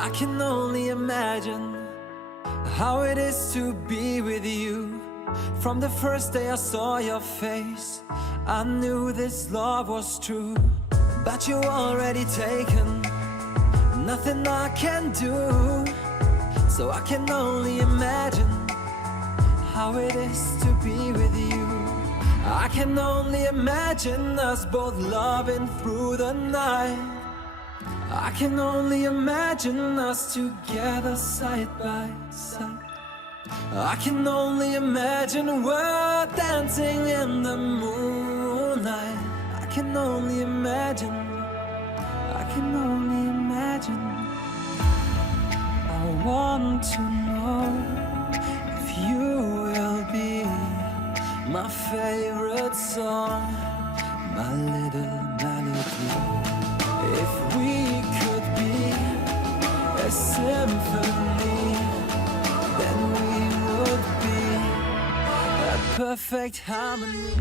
I can only imagine how it is to be with you. From the first day I saw your face, I knew this love was true. But you already taken, nothing I can do. So I can only imagine how it is to be with you. I can only imagine us both loving through the night. I can only imagine us together side by side. I can only imagine we're dancing in the moonlight. I can only imagine, I can only imagine. I want to know if you will be my favorite song, my little melody. If we could be a symphony, then we would be a perfect harmony.